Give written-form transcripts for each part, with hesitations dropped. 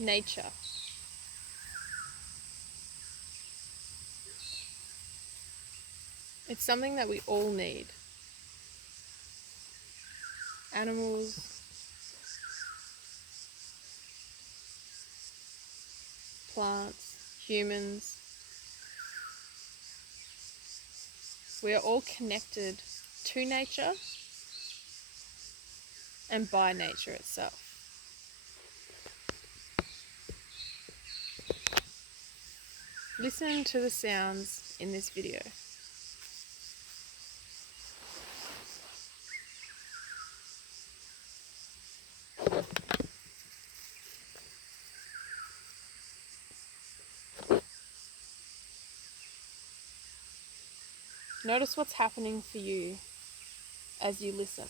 nature. It's something that we all need. Animals, plants, humans. We are all connected to nature and by nature itself. Listen to the sounds in this video. Notice what's happening for you as you listen.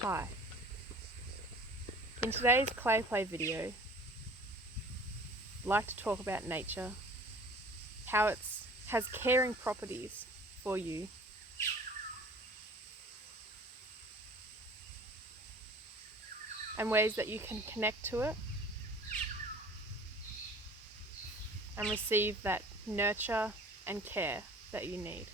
Hi. In today's clay play video, I'd like to talk about nature, how it has caring properties for you, and ways that you can connect to it and receive that nurture and care that you need.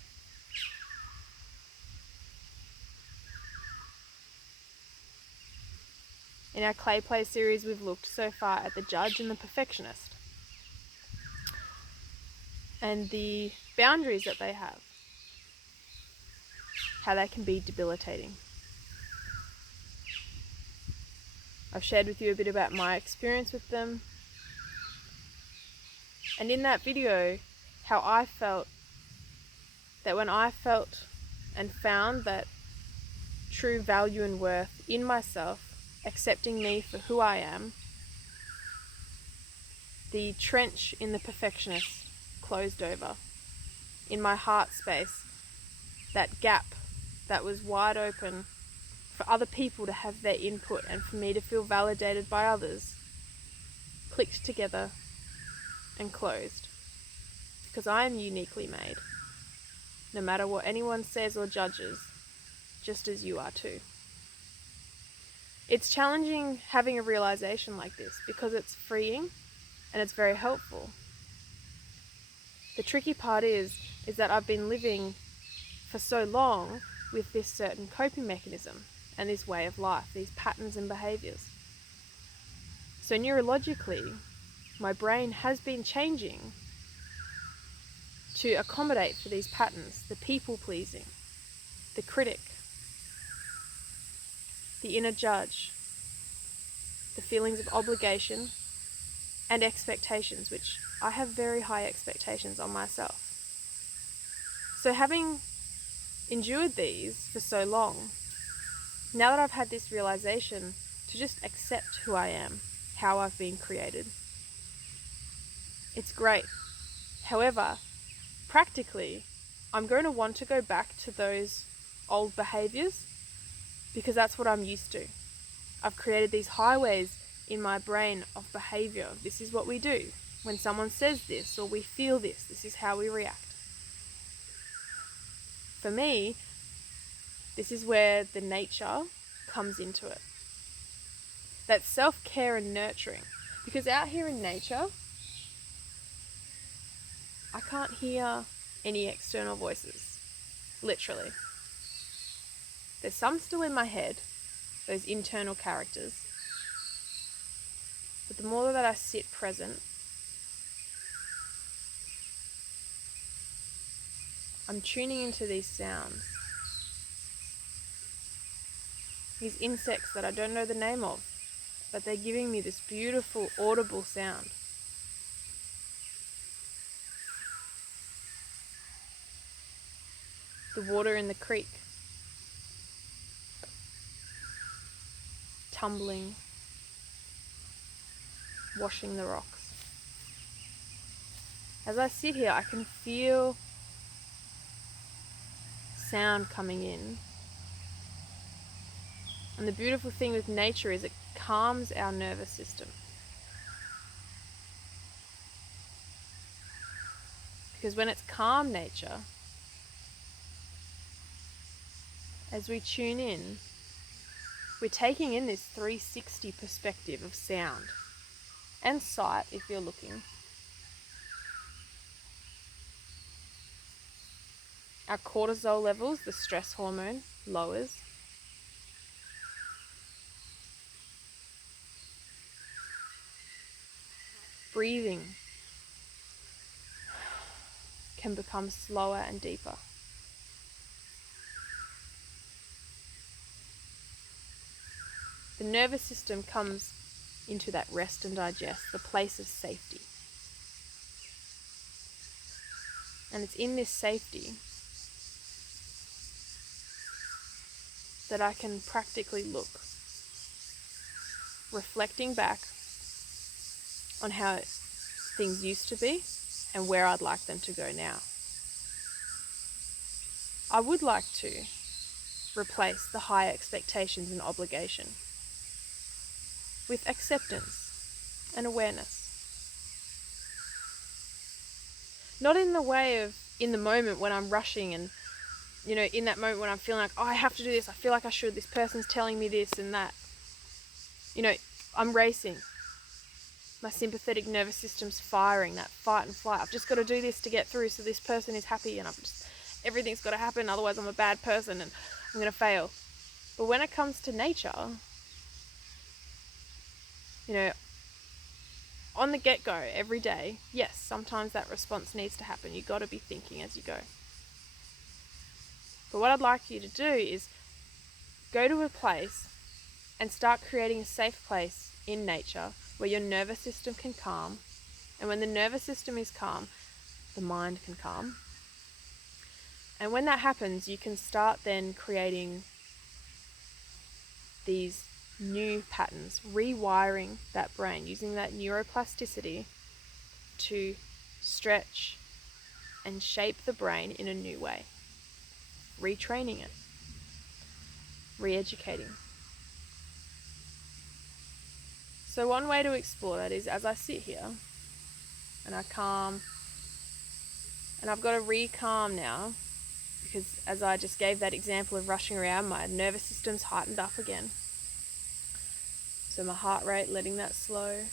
In our clay play series, we've looked so far at the judge and the perfectionist and the boundaries that they have, how they can be debilitating. I've shared with you a bit about my experience with them, and in that video, how I felt that when I felt and found that true value and worth in myself, accepting me for who I am, the trench in the perfectionist closed over. In my heart space, that gap that was wide open for other people to have their input and for me to feel validated by others, clicked together and closed. Because I am uniquely made, no matter what anyone says or judges, just as you are too. It's challenging having a realization like this because it's freeing and it's very helpful. The tricky part is that I've been living for so long with this certain coping mechanism and this way of life, these patterns and behaviors. So neurologically, my brain has been changing to accommodate for these patterns, the people pleasing, the critic, the inner judge, the feelings of obligation and expectations, which I have very high expectations on myself. So having endured these for so long, now that I've had this realization to just accept who I am, how I've been created, it's great. However, practically, I'm going to want to go back to those old behaviors because that's what I'm used to. I've created these highways in my brain of behavior. This is what we do. When someone says this or we feel this, this is how we react. For me, this is where the nature comes into it. That self-care and nurturing. Because out here in nature, I can't hear any external voices, literally. There's some still in my head, those internal characters. But the more that I sit present, I'm tuning into these sounds. These insects that I don't know the name of, but they're giving me this beautiful audible sound. the water in the creek, tumbling, washing the rocks. As I sit here, I can feel sound coming in. And the beautiful thing with nature is it calms our nervous system. Because when it's calm nature, as we tune in, we're taking in this 360 perspective of sound and sight if you're looking. Our cortisol levels, the stress hormone, lowers. Breathing can become slower and deeper. The nervous system comes into that rest and digest, the place of safety. And it's in this safety that I can practically look, reflecting back on how things used to be and where I'd like them to go now. I would like to replace the high expectations and obligation with acceptance and awareness. Not in the way of in the moment when I'm rushing and, in that moment when I'm feeling like, oh, I have to do this, I feel like I should, this person's telling me this and that. I'm racing. My sympathetic nervous system's firing, that fight and flight. I've just got to do this to get through so this person is happy and everything's got to happen, otherwise I'm a bad person and I'm going to fail. But when it comes to nature, on the get-go, every day, yes, sometimes that response needs to happen. You've got to be thinking as you go. But what I'd like you to do is go to a place and start creating a safe place in nature where your nervous system can calm. And when the nervous system is calm, the mind can calm. And when that happens, you can start then creating these new patterns, rewiring that brain, using that neuroplasticity to stretch and shape the brain in a new way, retraining it, re-educating. So one way to explore that is as I sit here and I calm, and I've got to re-calm now, because as I just gave that example of rushing around, my nervous system's heightened up again. So my heart rate, letting that slow,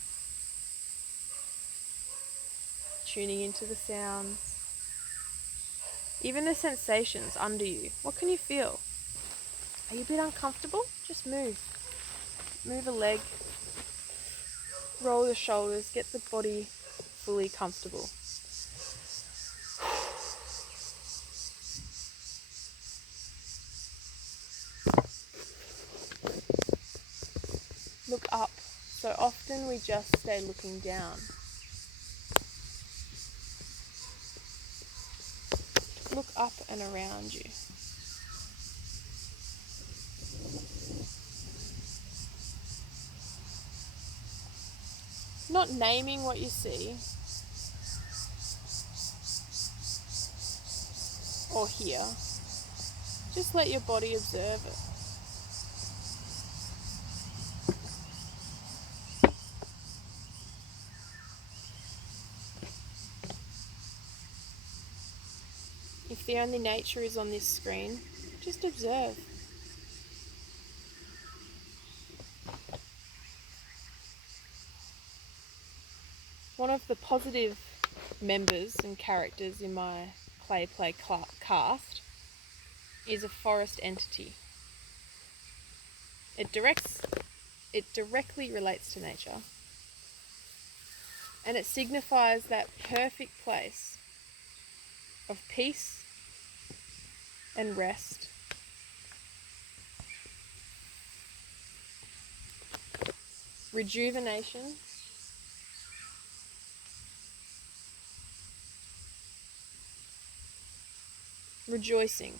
tuning into the sounds, even the sensations under you. What can you feel? Are you a bit uncomfortable? Just move. Move a leg, roll the shoulders, get the body fully comfortable. Look up. So often we just stay looking down. Look up and around you. Not naming what you see or hear. Just let your body observe it. If the only nature is on this screen, just observe. One of the positive members and characters in my Play cast is a forest entity. It directly relates to nature, and it signifies that perfect place of peace and rest, rejuvenation, rejoicing.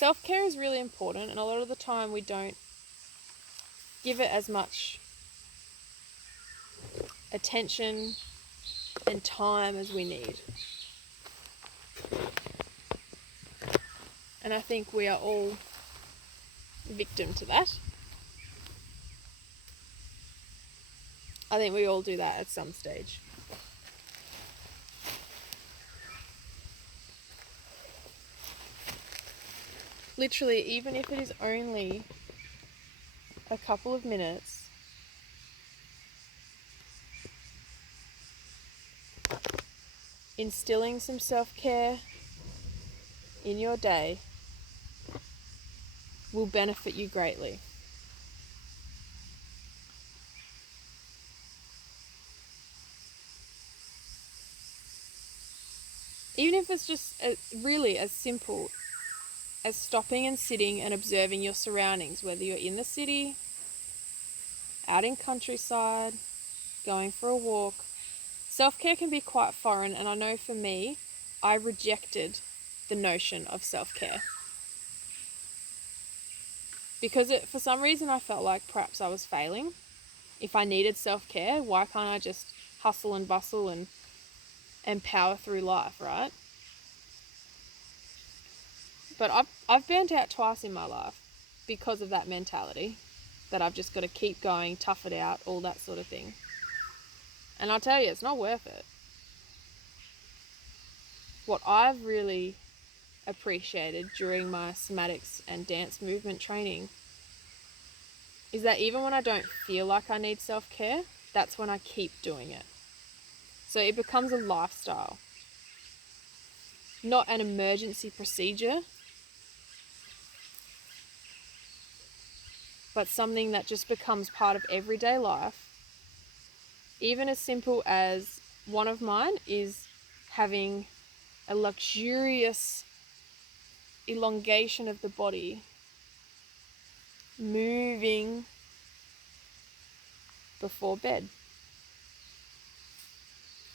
self-care is really important, and a lot of the time we don't give it as much attention and time as we need. And I think we are all victim to that. I think we all do that at some stage. Literally, even if it is only a couple of minutes, instilling some self-care in your day will benefit you greatly. Even if it's just really as simple as stopping and sitting and observing your surroundings, whether you're in the city, out in countryside, going for a walk. Self-care can be quite foreign, and I know for me, I rejected the notion of self-care. Because for some reason I felt like perhaps I was failing. If I needed self-care, why can't I just hustle and bustle and power through life, right? But I've burnt out twice in my life because of that mentality, that I've just got to keep going, tough it out, all that sort of thing. And I'll tell you, it's not worth it. What I've really appreciated during my somatics and dance movement training is that even when I don't feel like I need self-care, that's when I keep doing it. So it becomes a lifestyle, not an emergency procedure, but something that just becomes part of everyday life. Even as simple as one of mine is having a luxurious elongation of the body, moving before bed.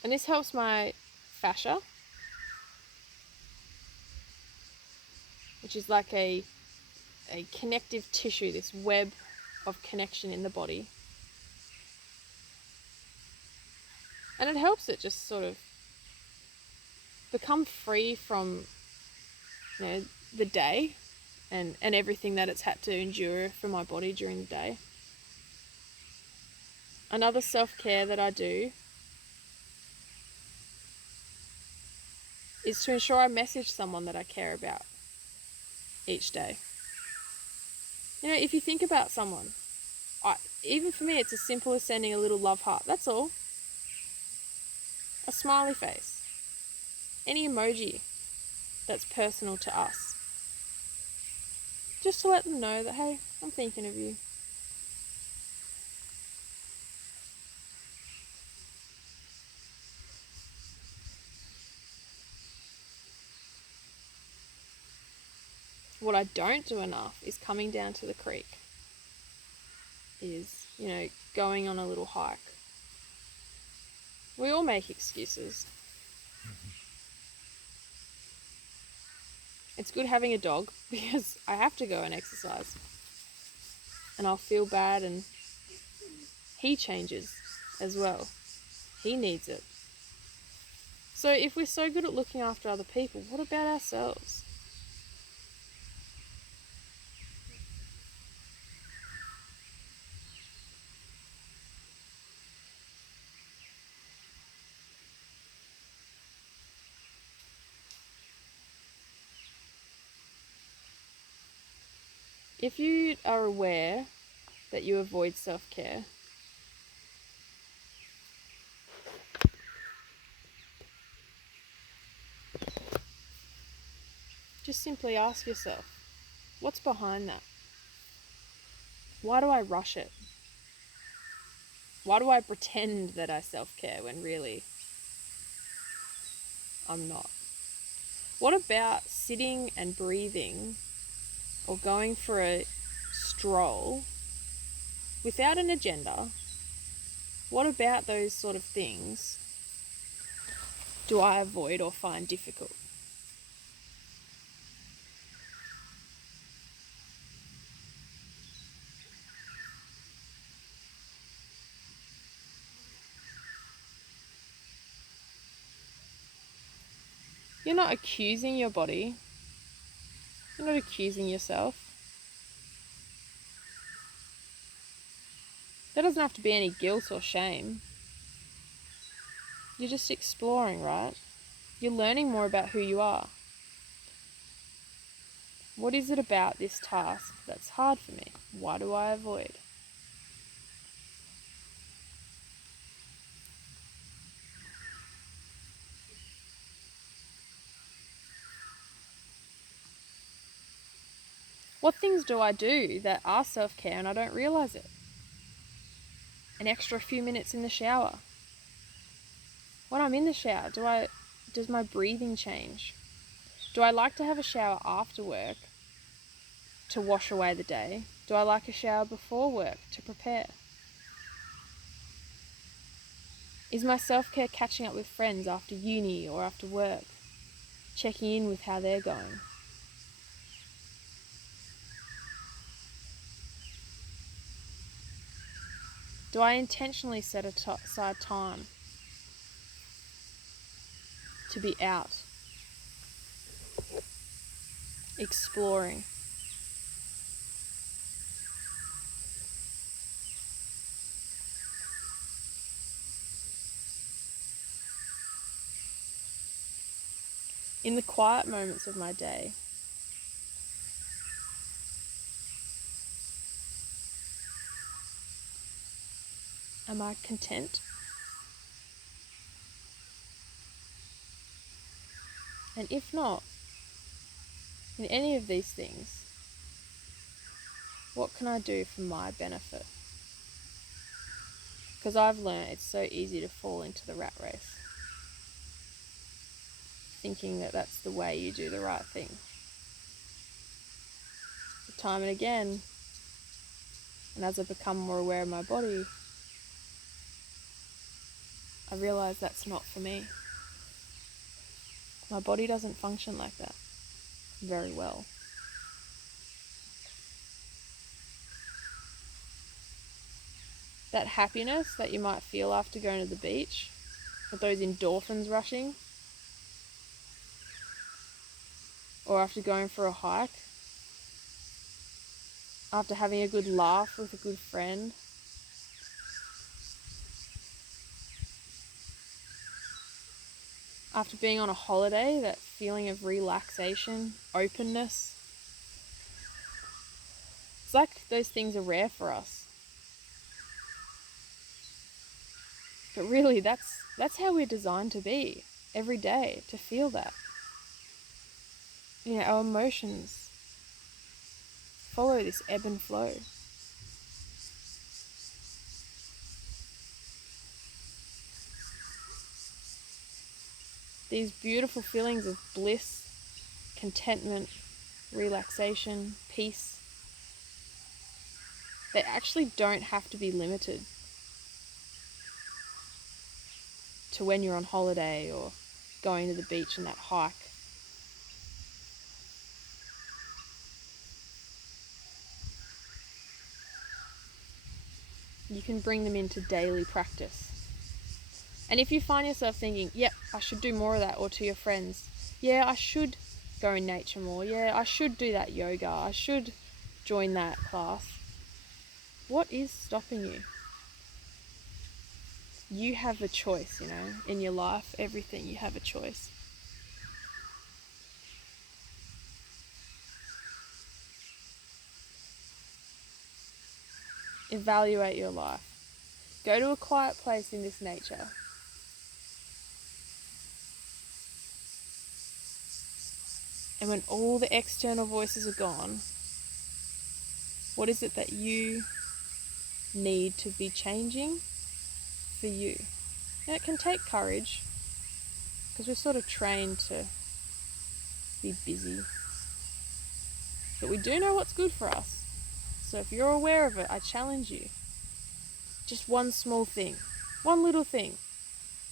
And this helps my fascia, which is like a connective tissue, this web of connection in the body. And it helps it just sort of become free from, the day and everything that it's had to endure for my body during the day. Another self-care that I do is to ensure I message someone that I care about each day. If you think about someone, even for me, it's as simple as sending a little love heart. That's all. A smiley face. Any emoji that's personal to us. Just to let them know that, hey, I'm thinking of you. What I don't do enough is coming down to the creek. Is, going on a little hike. We all make excuses. It's good having a dog because I have to go and exercise. And I'll feel bad, and he changes as well. He needs it. So if we're so good at looking after other people, what about ourselves? If you are aware that you avoid self-care, just simply ask yourself, what's behind that? Why do I rush it? Why do I pretend that I self-care when really I'm not? What about sitting and breathing or going for a stroll without an agenda? What about those sort of things do I avoid or find difficult? You're not accusing your body. You're not accusing yourself. There doesn't have to be any guilt or shame. You're just exploring, right? You're learning more about who you are. What is it about this task that's hard for me? Why do I avoid? What things do I do that are self-care and I don't realize it? An extra few minutes in the shower. When I'm in the shower, does my breathing change? Do I like to have a shower after work to wash away the day? Do I like a shower before work to prepare? Is my self-care catching up with friends after uni or after work? Checking in with how they're going? Do I intentionally set aside time to be out, exploring? In the quiet moments of my day, am I content? And if not, in any of these things, what can I do for my benefit? Because I've learned it's so easy to fall into the rat race, thinking that that's the way you do the right thing. But time and again, and as I become more aware of my body, I realize that's not for me. My body doesn't function like that very well. That happiness that you might feel after going to the beach, with those endorphins rushing, or after going for a hike, after having a good laugh with a good friend, after being on a holiday, that feeling of relaxation, openness. It's like those things are rare for us. But really, that's how we're designed to be every day, to feel that. You know, our emotions follow this ebb and flow. These beautiful feelings of bliss, contentment, relaxation, peace, they actually don't have to be limited to when you're on holiday or going to the beach and that hike. You can bring them into daily practice. And if you find yourself thinking, yep, I should do more of that, or to your friends, yeah, I should go in nature more, yeah, I should do that yoga, I should join that class, what is stopping you? You have a choice, you know, in your life, everything, you have a choice. Evaluate your life. Go to a quiet place in this nature. And when all the external voices are gone, what is it that you need to be changing for you? And it can take courage, because we're sort of trained to be busy. But we do know what's good for us. So if you're aware of it, I challenge you. Just one small thing, one little thing.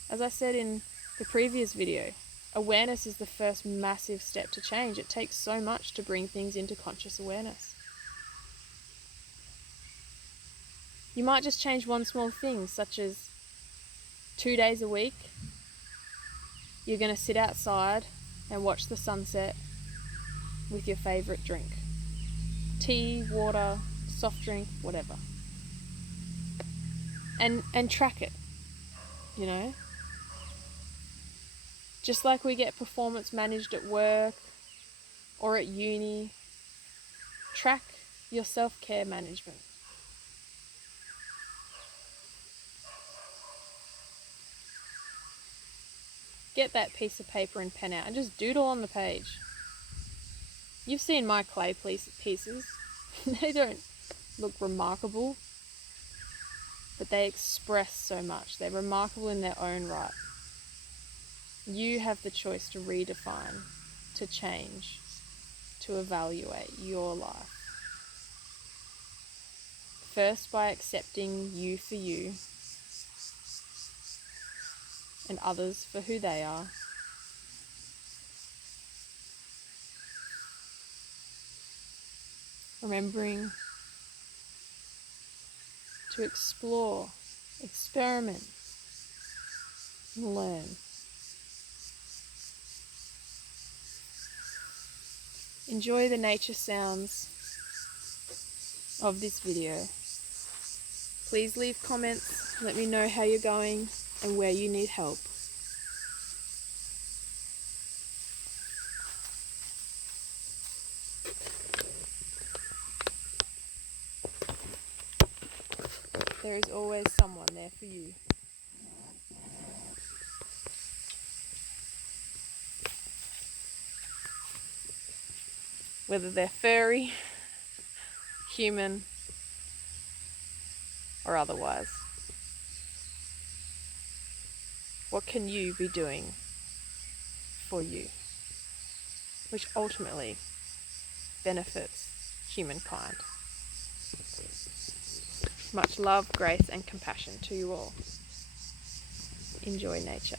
As I said in the previous video, awareness is the first massive step to change. It takes so much to bring things into conscious awareness. You might just change one small thing, such as 2 days a week, you're going to sit outside and watch the sunset with your favourite drink. Tea, water, soft drink, whatever. And track it, you know? Just like we get performance managed at work or at uni, track your self-care management. Get that piece of paper and pen out and just doodle on the page. You've seen my clay pieces. They don't look remarkable, but they express so much. They're remarkable in their own right. You have the choice to redefine, to change, to evaluate your life. First, by accepting you for you and others for who they are. Remembering to explore, experiment, and learn. Enjoy the nature sounds of this video. Please leave comments, let me know how you're going and where you need help. There is always someone there for you. Whether they're furry, human, or otherwise. What can you be doing for you? Which ultimately benefits humankind. Much love, grace, and compassion to you all. Enjoy nature.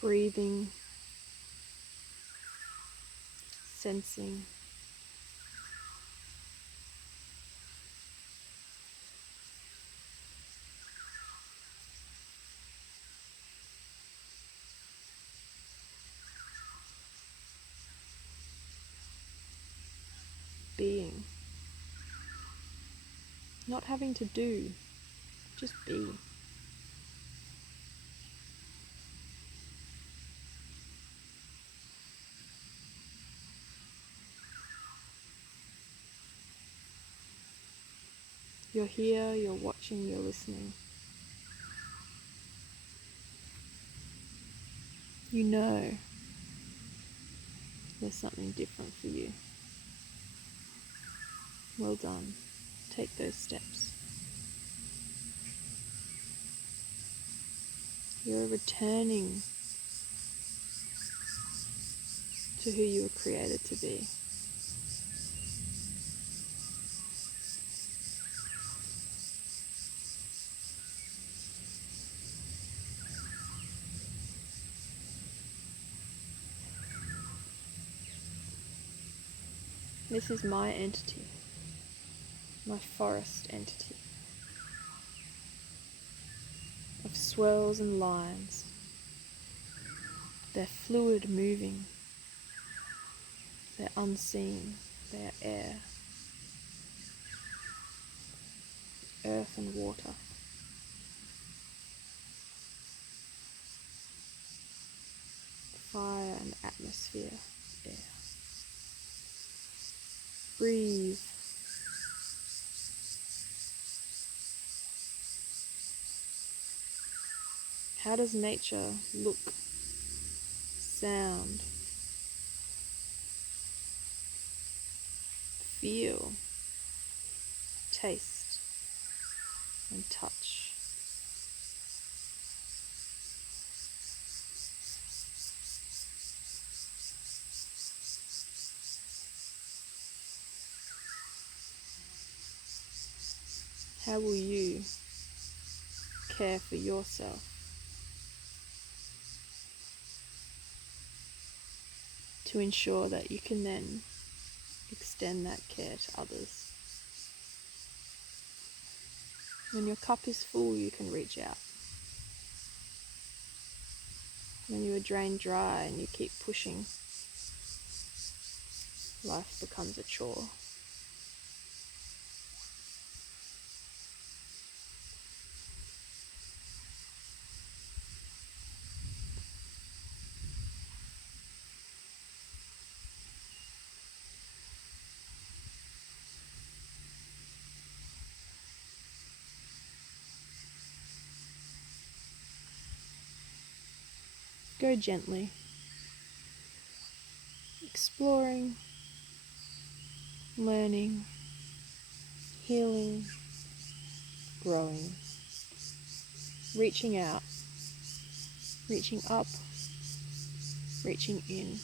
Breathing, sensing, being, not having to do, Just be. You're here, you're watching, you're listening. You know there's something different for you. Well done. Take those steps. You're returning to who you were created to be. This is my entity, my forest entity, of swirls and lines. They're fluid moving, they're unseen, they are air, earth and water. Fire and atmosphere, air. Breathe. How does nature look, sound, feel, taste, and touch? How will you care for yourself to ensure that you can then extend that care to others? When your cup is full, you can reach out. When you are drained dry and you keep pushing, life becomes a chore. Go gently, exploring, learning, healing, growing, reaching out, reaching up, reaching in.